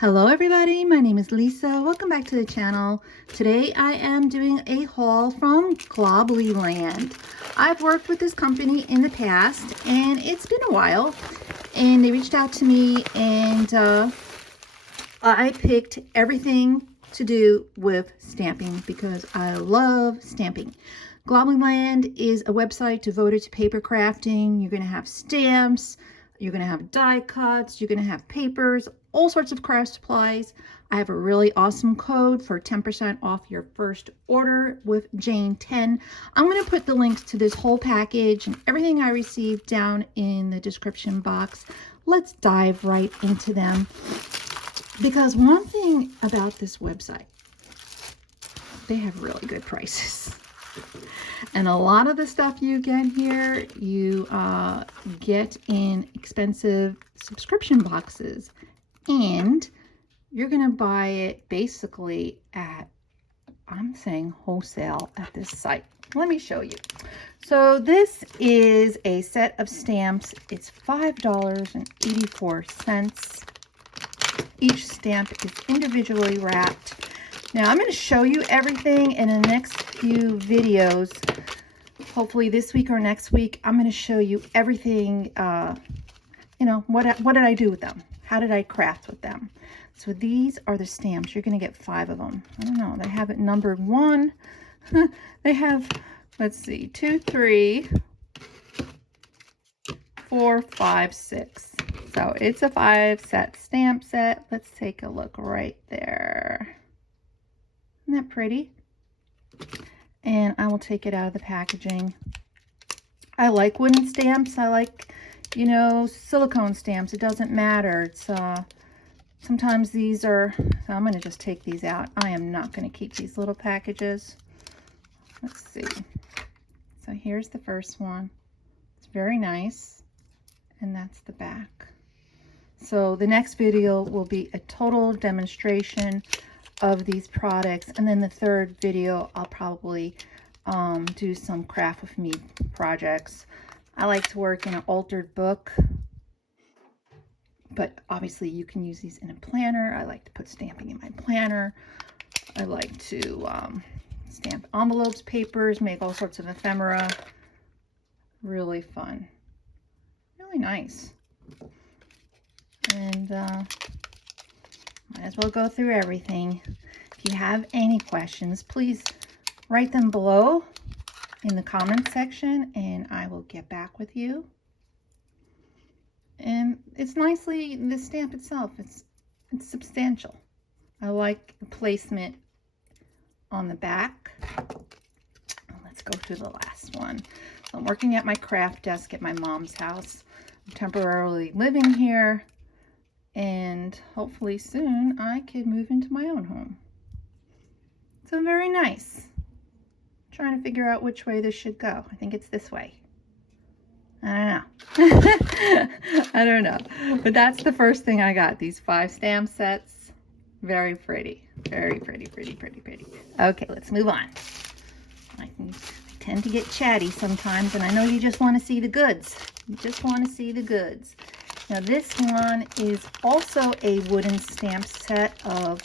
Hello everybody, my name is Lisa. Welcome back to the channel. Today I am doing a haul from Globleland. I've worked with this company in the past and it's been a while, and they reached out to me and I picked everything to do with stamping because I love stamping. Globleland is a website devoted to paper crafting. You're going to have stamps, you're going to have die cuts, you're going to have papers, all sorts of craft supplies. I have a really awesome code for 10% off your first order with Jane 10. I'm going to put the links to this whole package and everything I received down in the description box. Let's dive right into them. Because one thing about this website, they have really good prices. And a lot of the stuff you get here, you get in expensive subscription boxes. And you're going to buy it basically at, I'm saying wholesale at this site. Let me show you. So this is a set of stamps. It's $5.84. Each stamp is individually wrapped. Now I'm going to show you everything in the next few videos. Hopefully this week or next week, I'm going to show you everything. You know, what did I do with them? How did I craft with them? So these are the stamps. You're going to get 5 of them. I don't know. They have it numbered 1. They have, let's see, 2, 3, 4, 5, 6. So it's a 5-set stamp set. Let's take a look right there. Isn't that pretty? And I will take it out of the packaging. I like wooden stamps. I like, you know, silicone stamps. It doesn't matter. It's sometimes these are, so I'm going to just take these out. I am not going to keep these little packages. Let's see. So here's the first one. It's very nice. And that's the back. So the next video will be a total demonstration of these products, and then the third video I'll probably do some craft with me projects. I like to work in an altered book, but obviously you can use these in a planner. I like to put stamping in my planner. I like to stamp envelopes, papers, make all sorts of ephemera. Really fun, really nice. And might as well go through everything. If you have any questions, please write them below in the comment section and I will get back with you. And it's nicely, the stamp itself, it's substantial. I like the placement on the back. Let's go through the last one. So I'm working at my craft desk at my mom's house. I'm temporarily living here, and hopefully soon I can move into my own home. So very nice. I'm trying to figure out which way this should go. I think it's this way. I don't know. I don't know. But that's the first thing I got. These 5 stamp sets. Very pretty. Very pretty, pretty, pretty, pretty. Okay, let's move on. I tend to get chatty sometimes, and I know you just want to see the goods. You just want to see the goods. Now this one is also a wooden stamp set of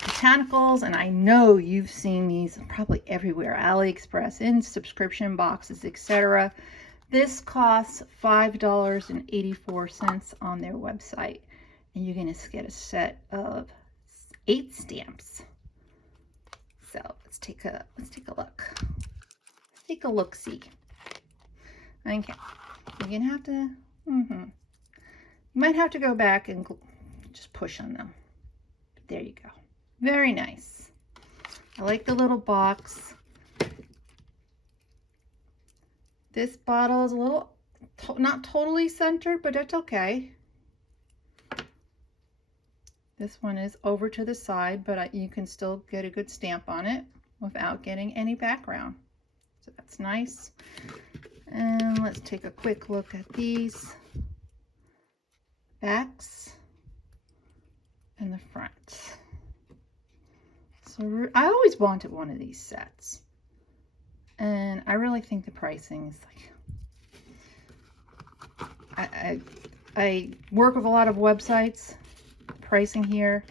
botanicals, and I know you've seen these probably everywhere, AliExpress, in subscription boxes, etc. This costs $5.84 on their website, and you're going to get a set of 8 stamps. So let's take a look. Let's take a look-see. Okay, you're gonna have to. You might have to go back and just push on them. But there you go. Very nice. I like the little box. This bottle is a little, not totally centered, but it's okay. This one is over to the side, but you can still get a good stamp on it without getting any background. So that's nice. And let's take a quick look at these backs and the front. So I always wanted one of these sets, and I really think the pricing is like, I work with a lot of websites. pricing here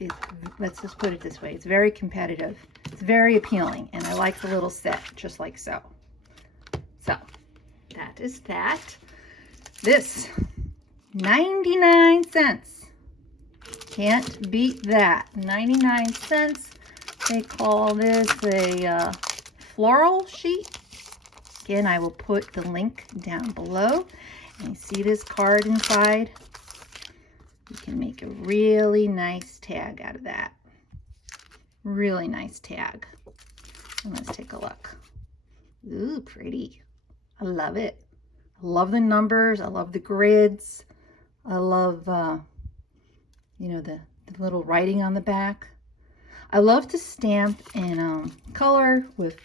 is, let's just put it this way, it's very competitive. It's very appealing, and I like the little set, just like so. So, that is that. This, 99 cents. Can't beat that. 99 cents. They call this a floral sheet. Again, I will put the link down below. And you see this card inside? You can make a really nice tag out of that. Really nice tag. And let's take a look. Ooh, pretty. I love it. I love the numbers. I love the grids. I love, you know, the little writing on the back. I love to stamp in color with,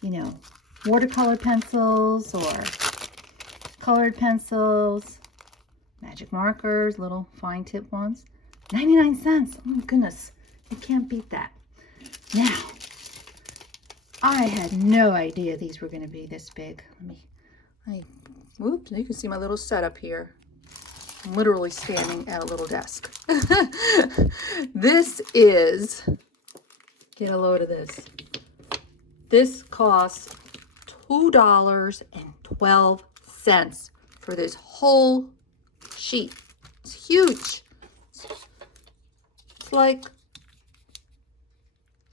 you know, watercolor pencils or colored pencils, magic markers, little fine tip ones. 99 cents. Oh my goodness. You can't beat that. Now, I had no idea these were going to be this big. Whoops, you can see my little setup here. I'm literally standing at a little desk. This is, get a load of this. This costs $2.12 for this whole sheet. It's huge. It's like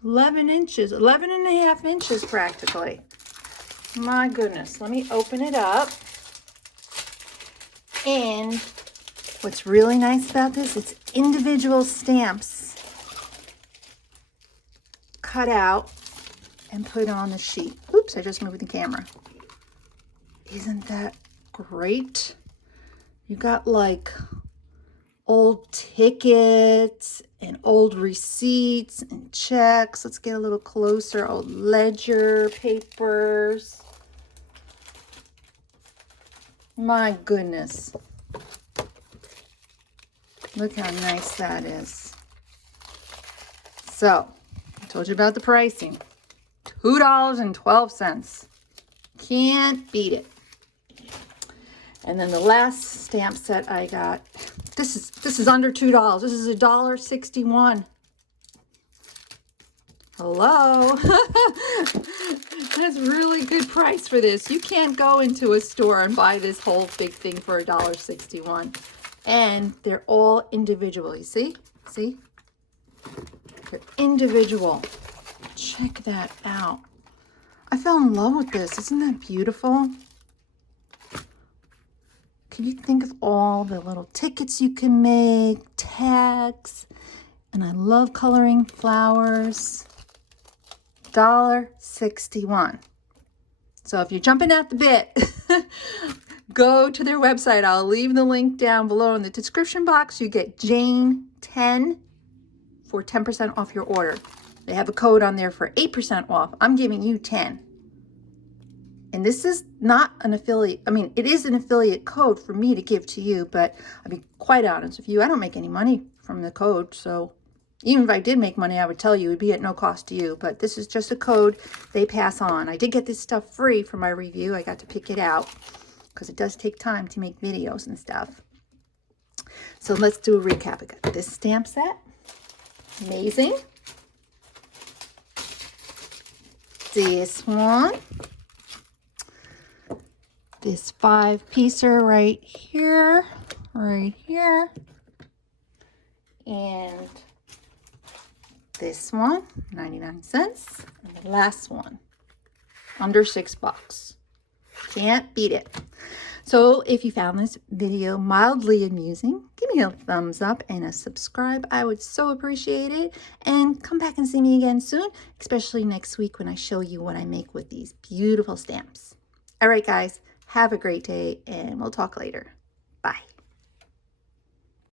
11 inches, 11 and a half inches practically. My goodness, let me open it up. And what's really nice about this, it's individual stamps cut out and put on the sheet. Oops, I just moved the camera. Isn't that great? You got like old tickets and old receipts and checks. Let's get a little closer. Old ledger papers. My goodness. Look how nice that is. So, I told you about the pricing. $2.12. Can't beat it. And then the last stamp set I got, this is under $2. This is $1.61. Hello. That's a really good price for this. You can't go into a store and buy this whole big thing for $1.61. And they're all individually. See? See? They're individual. Check that out. I fell in love with this. Isn't that beautiful? Can you think of all the little tickets you can make, tags, and I love coloring flowers. $1.61. So if you're jumping at the bit, go to their website. I'll leave the link down below in the description box. You get Jane 10 for 10% off your order. They have a code on there for 8% off. I'm giving you 10. And this is not an affiliate. I mean, it is an affiliate code for me to give to you, but I'll be quite honest with you. I don't make any money from the code. So even if I did make money, I would tell you it'd be at no cost to you. But this is just a code they pass on. I did get this stuff free for my review. I got to pick it out because it does take time to make videos and stuff. So let's do a recap. I got this stamp set. Amazing. This one. This 5-piecer right here. And this one, 99 cents. And the last one, under $6. Can't beat it. So if you found this video mildly amusing, give me a thumbs up and a subscribe. I would so appreciate it. And come back and see me again soon, especially next week when I show you what I make with these beautiful stamps. All right, guys, have a great day and we'll talk later. Bye.